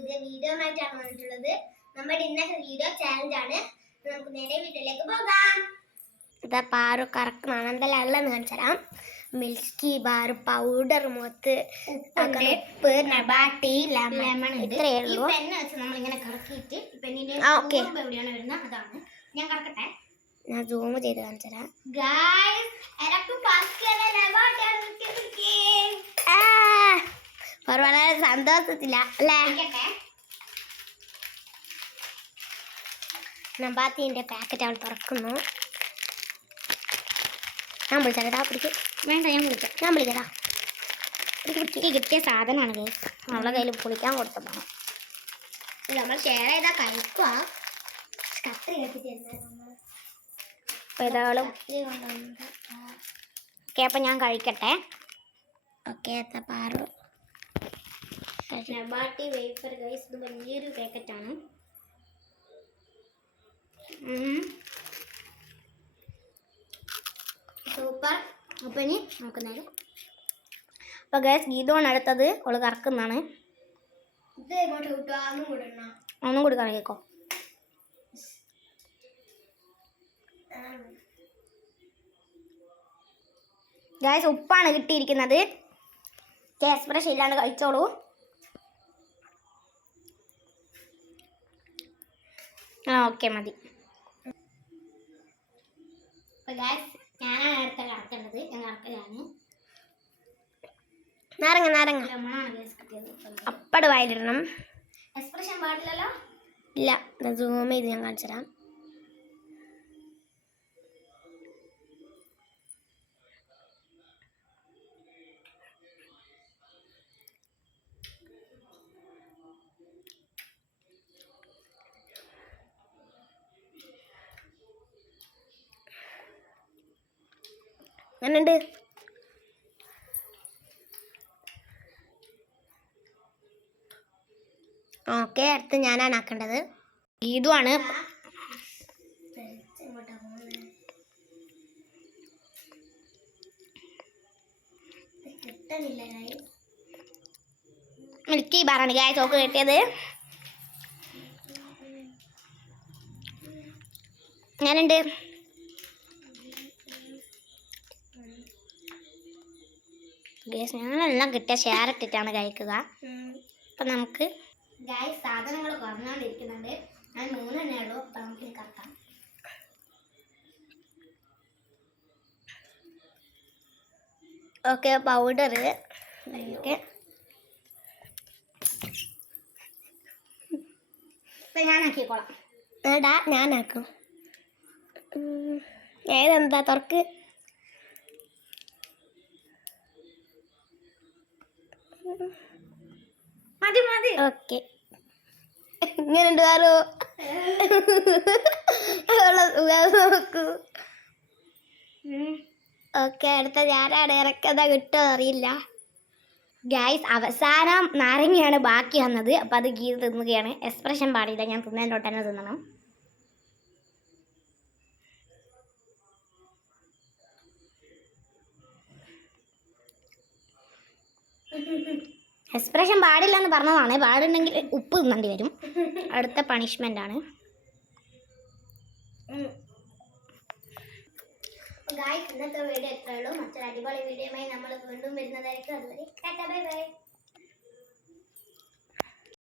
പുതിയ വീഡിയോ ആയിട്ടാണ് വന്നിട്ടുള്ളത്. നമ്മുടെ ഇന്നത്തെ വീഡിയോ ചാലഞ്ച് ആണ്. നമുക്ക് നേരെ വീഡിയോയിലേക്ക് പോകാം. ഇതാ പാറു കറക്റ്റാണ്. എന്തെല്ലാം ഉള്ളതെന്ന് കാണിച്ചുതരാം. മിൽക്കി ബാർ, പൗഡർ, മുത്ത്, ഉപ്പ്, നബാട്ടി, ലെമൺ, ഇത്രയേ ഉള്ളൂ. ഈ പെണ്ണ് വെച്ച് നമ്മളിങ്ങനെ കറക്കിയിട്ട് പെണ്ണിന്റെ എവിടെയാണ് വരുന്നത് അതാണ് ഞാൻ കറക്കട്ടെ. ഞാൻ സൂം ചെയ്ത് കാണിച്ചുതരാം. വളരെ സന്തോഷത്തില്ല അല്ലേ? നബാത്തിന്റെ പാക്കറ്റ് അവൾ തുറക്കുന്നു. ഞാൻ വിളിച്ചാ പിടിക്ക്. വേണ്ട, ഞാൻ വിളിക്കടാ. പിടിക്ക് കിട്ടിയ സാധനമാണ് അവളുടെ കയ്യിൽ പൊളിക്കാൻ കൊടുത്തതാണ്. നമ്മൾ ഷെയർ ചെയ്താൽ കഴിക്കുക. കത്രി ഓക്കെ, അപ്പം ഞാൻ കഴിക്കട്ടെ. Okay, Paru Nabati wafer guys. ഇത് വലിയൊരു പാക്കറ്റാണ്. സൂപ്പർ. അപ്പം ഇനി നോക്കുന്നേരം അപ്പോൾ ഗൈസ് ഗീതമാണ് അടുത്തത്. അവള് കറക്കുന്നതാണ്. ഒന്നും കൂടി കറക്കിക്കോ. ഗൈസ് ഉപ്പാണ് കിട്ടിയിരിക്കുന്നത്. എക്സ്പ്രഷൻ ഇല്ലാണ്ട് കഴിച്ചോളൂ. ഓക്കെ മതി. ഞാനാണ് അടുത്ത കറക്കേണ്ടത്. ഞാൻ കറക്കലാണ്. നാരങ്ങ അപ്പട് വായിലിടണം. എക്സ്പ്രഷൻ പാടില്ലല്ലോ. ഇല്ല, സൂം ചെയ്ത് ഞാൻ കാണിച്ചു തരാം. അങ്ങനെയുണ്ട്. ഓക്കെ, അടുത്ത് ഞാനാണ് ആക്കേണ്ടത്. ഇതുമാണ് മിൽക്കി ബാറാണ് ഗായ് ചോക്ക് കിട്ടിയത്. ഞാനുണ്ട്. ഞങ്ങളെല്ലാം കിട്ടിയ ഷെയർ ഇട്ടിട്ടാണ് കഴിക്കുക. അപ്പം നമുക്ക് ഗായ് സാധനങ്ങൾ കുറഞ്ഞുകൊണ്ടിരിക്കുന്നുണ്ട്. ഞാൻ 3 തന്നെ ഉള്ളൂ. അപ്പം നമുക്ക് കറക്കാം. Okay, powder. ഓക്കെ, ഇപ്പം ഞാനാക്കിക്കോളാം. ഏടാ ഞാനാക്കും. ഏതെന്താ തുറക്ക്. മതി. ഓക്കെ, ഇങ്ങനെയുണ്ട് വേറോ. നോക്കൂ. ഓക്കെ, അടുത്ത ഞാനാണ് ഇറക്കതാ കിട്ടുമോ അറിയില്ല. ഗൈസ് അവസാനം നാരങ്ങയാണ് ബാക്കി വന്നത്. അപ്പം അത് ഗീത തിന്നുകയാണ്. എക്സ്പ്രഷൻ പാടില്ല, ഞാൻ തിന്നതിലോട്ട് തന്നെ തിന്നണം. എക്സ്പ്രഷൻ പാടില്ല എന്ന് പറഞ്ഞതാണ്. പാടുണ്ടെങ്കിൽ ഉപ്പ് തിന്നേണ്ടി വരും. അടുത്ത പണിഷ്മെൻ്റ് ആണ്. ഗായ്സ് ഇന്നത്തെ വീഡിയോ എത്രയുള്ളൂ. മറ്റൊരു അടിപൊളി വീഡിയോയുമായി നമ്മൾ വീണ്ടും വരുന്നതായിരിക്കും. അതുവരെ ടാറ്റാ ബൈ ബൈ.